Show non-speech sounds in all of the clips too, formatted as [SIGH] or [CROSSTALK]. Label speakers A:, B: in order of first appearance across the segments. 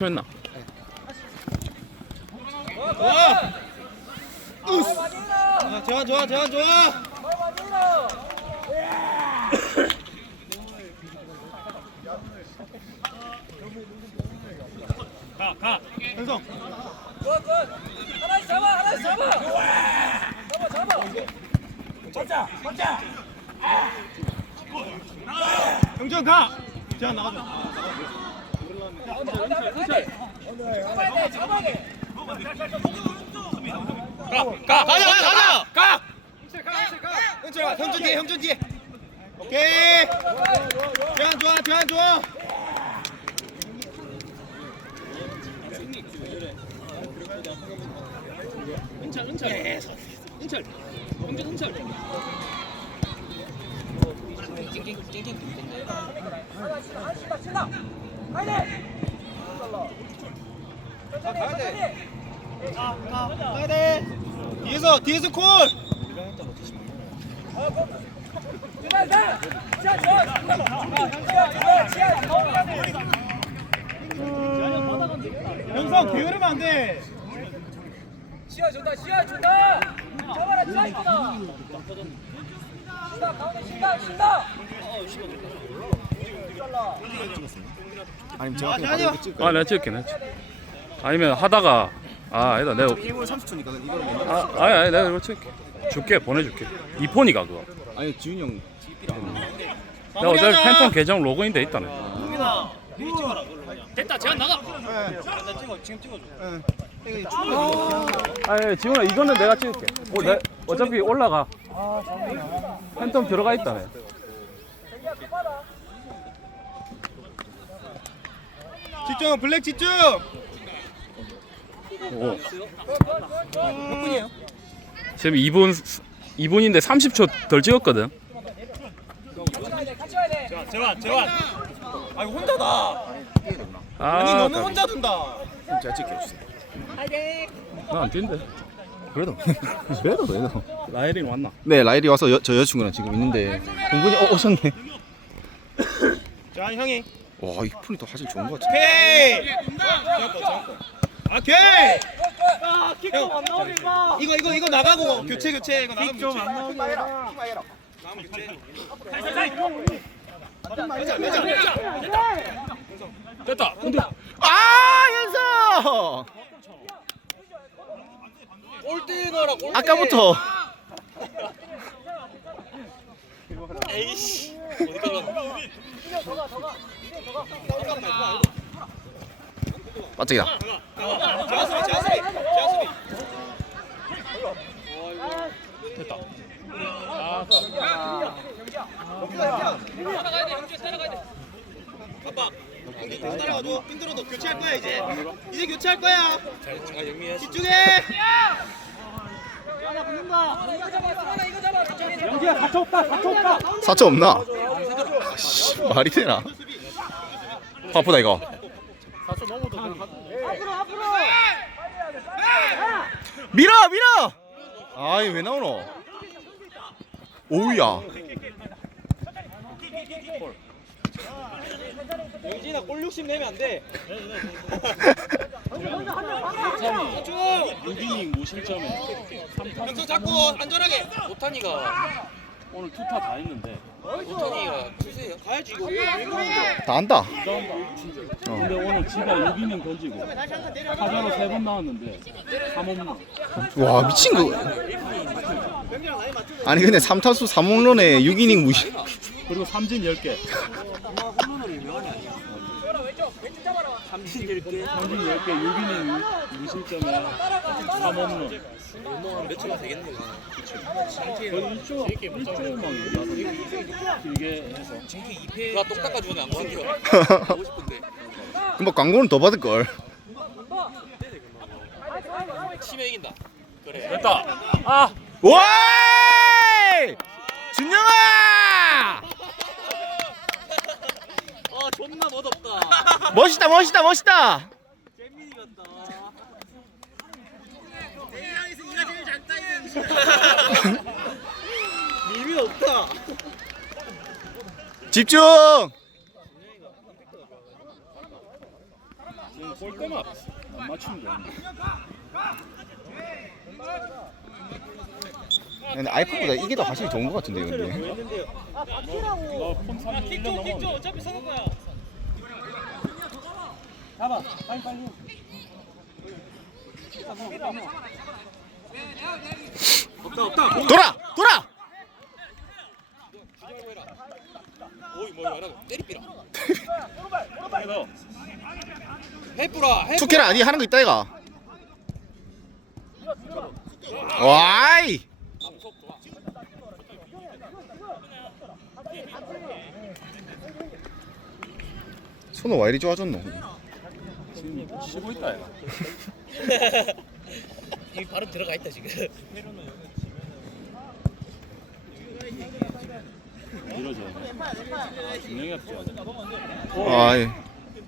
A: 했나?
B: 아, 좋아 좋아 좋아 좋아. 가 가. 현성.
C: 하나씩 잡아 하나씩 잡아 잡아 잡아
B: 영준 가. 제한 나가자.
C: 잡아야 돼 잡아야 돼
B: 가 가자 가자 가가 현준 현준 뒤에 현준 뒤에 오케이 제한 좋아 제한 좋아
C: 하나씩 하나씩 신나 가야 돼 천천히 천천히
B: 가야 돼 뒤에서 뒤에서
C: 콜돼
B: 현성 게으르면 안돼
C: 지하 좋다 지하 좋다 잡아라 지하 좋다 신나 가운데 신나 신 나
D: 아니면 제가
B: 아,
D: 그냥. 바로 찍을까요?
A: 아 내가 찍을게 내가 찍을게. 아니면 하다가 아 아니다 내가
D: 1분 30초니까 이걸 먼저
A: 아 아니 아니 내가 이거 찍을게. 줄게 보내줄게. 이폰이가 그거.
D: 아니 지훈이 형.
A: 내가 어차피 팬텀 계정 로그인 돼 있다네. 아니 지훈아 이거는 내가 찍을게. 어, 내, 어차피 올라가. 팬텀 들어가 있다네
B: 집중 블랙 집중!
A: 오.
B: 몇 분이에요?
A: 지금 2분 2분인데 30초 덜 찍었거든.
C: 돼
B: 재환 재환. 아 이거 혼자다.
A: 아
B: 아니 너무 혼자 둔다.
D: 찍게 해주세요.
A: 나안 뛴대.
D: 그래도 [LAUGHS] 그래도 그래도.
A: 라이린 왔나?
D: 네 라일이 와서 여, 저 여자친구랑 지금 있는데. 동분이 어, 오셨네.
B: 자 형이
D: 와 이 폰이 더 화질 좋은 것 같아.
B: 오케이. 오케이. 형, 이거 이거 이거 나가고. 교체 교체. 이거 나가면 교체. 안 나오게 나가면 교체. 매자 매자.
A: 됐다. 근데
D: 아 현성
B: 골대 넣어라 골대.
D: 아까부터
B: 에이씨
D: 빠짝이다.
B: 자수비 아빠 빈 따라가줘 빈들어 너 교체할 거야 이제 이제 교체할 거야 집중해 영지야 4초 없다 4초 없다.
D: 4초 없나? 아씨 말이 되나? 바쁘다 이거.
C: 앞으로 앞으로.
D: 밀어 밀어! 아이 왜 나오노? 오우야.
B: 영진아 골 60 내면 안 돼 [LAUGHS]
A: 유기닝 무실점에
B: 영선 잡고 안전하게.
E: 오타니가
A: 오늘 투타 다 했는데.
E: 오타니가 투수예요.
B: 가야지 이거.
D: 다 안다.
A: 근데 오늘 지가 유기닝 던지고 타자로 세번 나왔는데 3홈런
D: 와 미친 거. 아니 근데 3타수 3홈런에 6이닝 무시.
A: 그리고 삼진 10개 [LAUGHS] 삼진 10개? 유기닝 무실점에 3홈런
E: 몇 초가 되겠네요.
A: 거의 1조 1조만 나서 길게 해서.
E: 그가 똑 닦아주면 안 보여. 보고 [LAUGHS] 싶은데.
D: 뭐 광고는 더 받을 걸.
E: 치매 이긴다. 그래.
A: 됐다. 아!
D: 와 준영아
E: 아 멋없다.
D: 멋있다 멋있다 멋있다
E: 잼민이 같다.
B: 의미 없다
D: 집중
A: 볼 때만 안 아니야.
D: 근데 아이폰보다 이게 더 확실히 좋은 것 같은데 근데.
A: 너폰 사는 1년 넘었는데.
C: 어차피 서는 거야. 잡아. 빨리 빨리.
D: 돌아 돌아.
E: 오이 뭐 이거 때리삐라. 해뿌라. 해.
D: 투캐라 아니 하는 거 있다 이가. 와이. 손은 와 이리 좋아졌노?
A: 지금 쉬고 있다 얘가. [LAUGHS]
E: 이미 바로 들어가 있다 지금.
A: 이러죠.
D: 아이.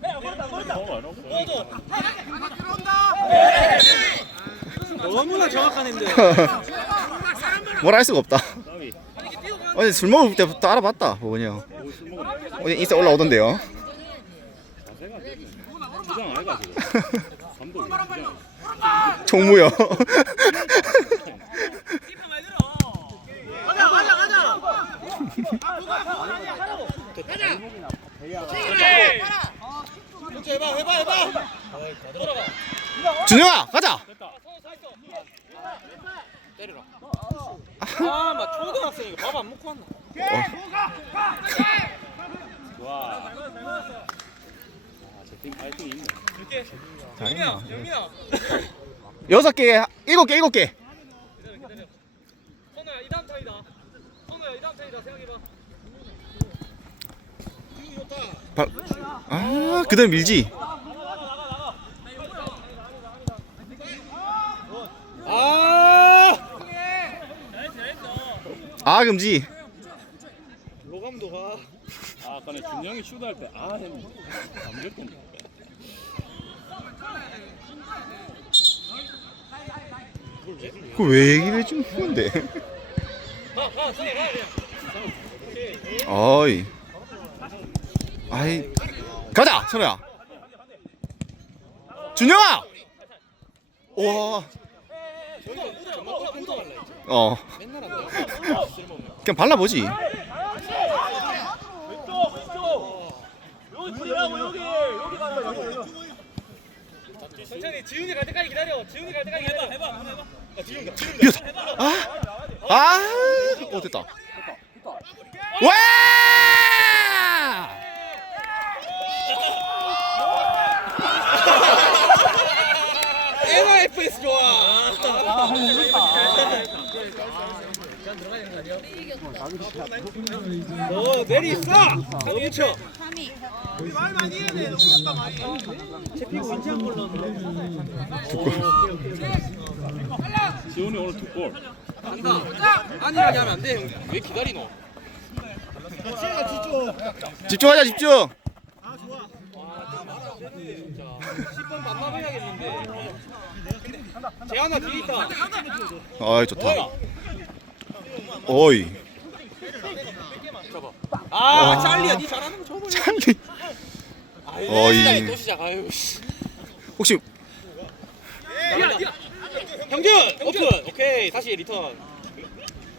A: 파울 안 하고.
B: 너무나 정확한 핸드. [LAUGHS]
D: 뭐라 할 수가 없다. 어제 술 먹을 때부터 알아봤다 보건이 형. 어제 인스타 올라오던데요.
A: 해가지고. 감독이 주장.
D: 총무요.
B: 해봐 해봐 해봐.
D: 준영아 가자.
E: 때리라.
B: 아막 초등학생 이거 밥안 먹고 왔나?
A: 좋
B: 영민아 영민아.
D: 여섯 개, 일곱 개, 일곱 개.
C: 선우야 이 다음 타이다. 선우야 이 다음 타이다 생각해봐.
D: 발... 아 그대로 밀지.
B: 아.
D: 아 금지.
B: 로감도 가.
A: 아, 아까는 준영이 슛할 때 아 했는데 감겼던데.
D: 그왜 얘기를 좀 하는데? 어이. 아이. 가자, 선우야. 준영아. 와. 어.
E: 맨날 한다. 쓸모없는.
D: 그냥 발라보지.
C: 천천히 지훈이 갈 때까지 기다려. 지훈이 갈 때까지 기다려. 해봐 해봐 해봐.
D: 이겼다. 아. 아. 오 됐다. 와!
B: NFS 좋아. 너 내리 있어. 너 붙여.
A: 지훈이 오늘 두 골.
E: 한다. 아니라게 하면 안 돼. 형. 왜 기다리노?
D: 집중하자 집중.
E: 진짜. 10번 만나봐야겠는데. 재하나 뒤에 있다.
D: 아이 좋다. 어이.
B: 아 찰리야 니 잘하는 거 줘봐.
D: 찰리. 어이.
E: 시작. 아유 씨.
D: 혹시
E: 형준 오픈. 오케이 다시 리턴.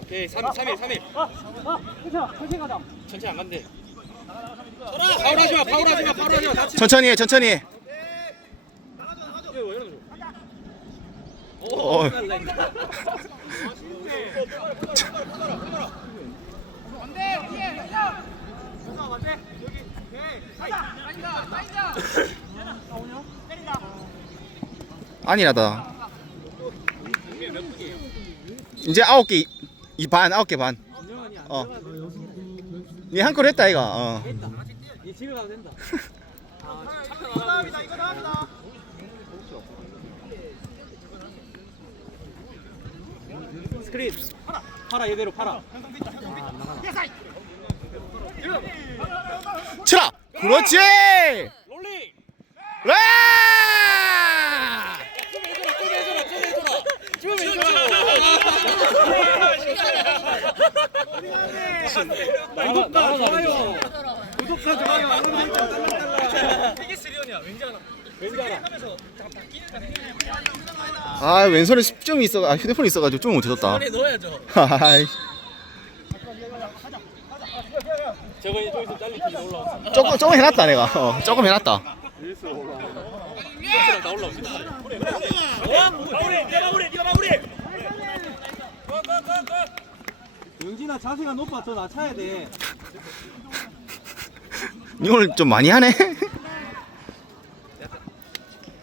E: 오케이 3 3일 3일. 천천히 안 간대. 파울 하지 마. 파울 하지 마. 파울 하지 마. 다치.
D: 천천히 해 천천히 해. 어. [LAUGHS] 아니라다. 이제 아홉 개 이 반 아홉 개 반. 어. 니한 걸 했다 이가. 어.
C: 이 집에 가도 된다.
B: 스크린. 팔아 얘대로 팔아.
D: 치라. 그렇지.
E: 롤링.
D: 라!
B: 구독자 좋아요. 딸랑딸랑.
C: 왠지 알아.
D: 아 왼손에 10점이 있어 아 휴대폰이 있어가지고 좀 못해줬다
C: 안에 넣어야죠. [LAUGHS]
E: 있으면 잘리기 올라왔어.
D: 조금 조금 해놨다 내가 어, 조금 해놨다.
B: 영진아 자세가 높아 더 낮춰야 돼 [LAUGHS]
D: 니 오늘 좀 많이 하네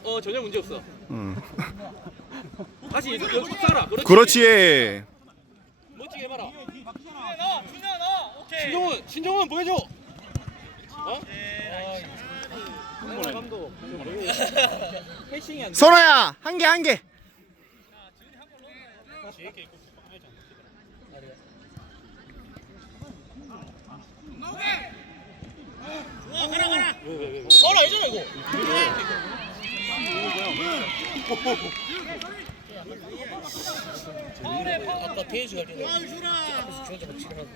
E: 어 전혀 문제 없어.
D: 응.
E: 다시 연습 살아. 그렇지.
D: 그렇지
E: 멋지게 해봐라. 신종원 신종원 보여줘. 어? 감독. 패싱이 안 돼.
D: 선호야 한 개 한개
C: 가라 이제는 이거. 아까 대주 할 때는 앞에서 주원자 막 치는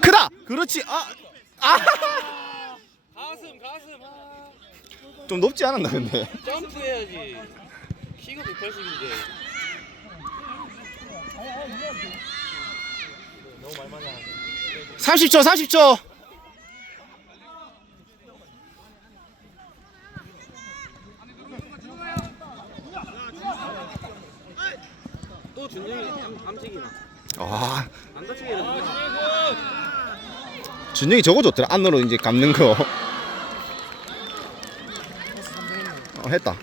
D: 크다 그렇지 아 아!
E: 가슴 가슴. 아,
D: 좀 높지 않았나 근데
E: 점프해야지. 키가 180인데. 너무 말 많아.
D: 30초 30초
E: 또 준영이 암직이나.
D: 아
E: 안 다치게.
D: 준영이 저거 좋더라 안으로 이제 감는 거 어,
E: 했다.